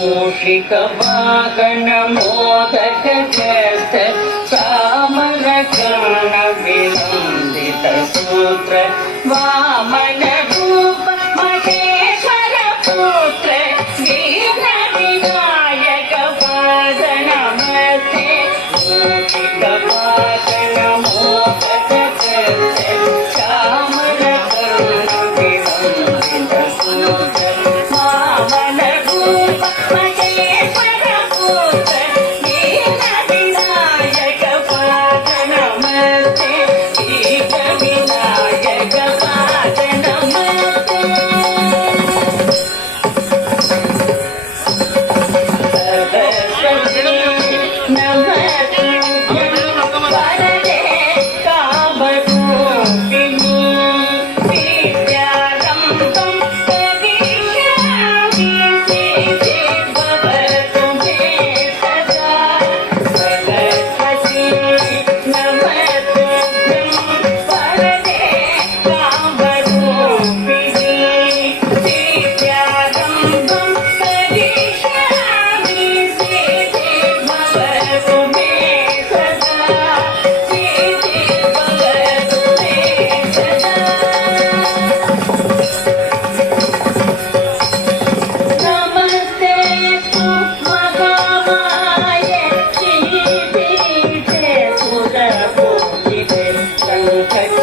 मूषिकवाहन मोदक जस्त चामर कर्ण विलंबित सूत्र वामन रूप महेश्वर पुत्र दीन विनायक पाद नमस्ते मूषिकवाहन मोदक जस्त चामर कर्ण विलंबित सूत्र वामन रूप महेश्वर पुत्र दीन विनायक पाद नमस्ते दीन विनायक पाद नमस्ते सरस्वती नमस्तुभ्यं वरदे कामरूपिणी विद्यारम्भं करिष्यामि सिद्धि भवतु मे सदा सरस्वती नमस्तुभ्यं वरदे कामरूपिणी विद्यारम्भं करिष्यामि सिद्धि भवतु मे सदा सिद्धि भवतु मे सदा नमस्ते तु महामाये श्रीपीठे सुरपूजिते संकट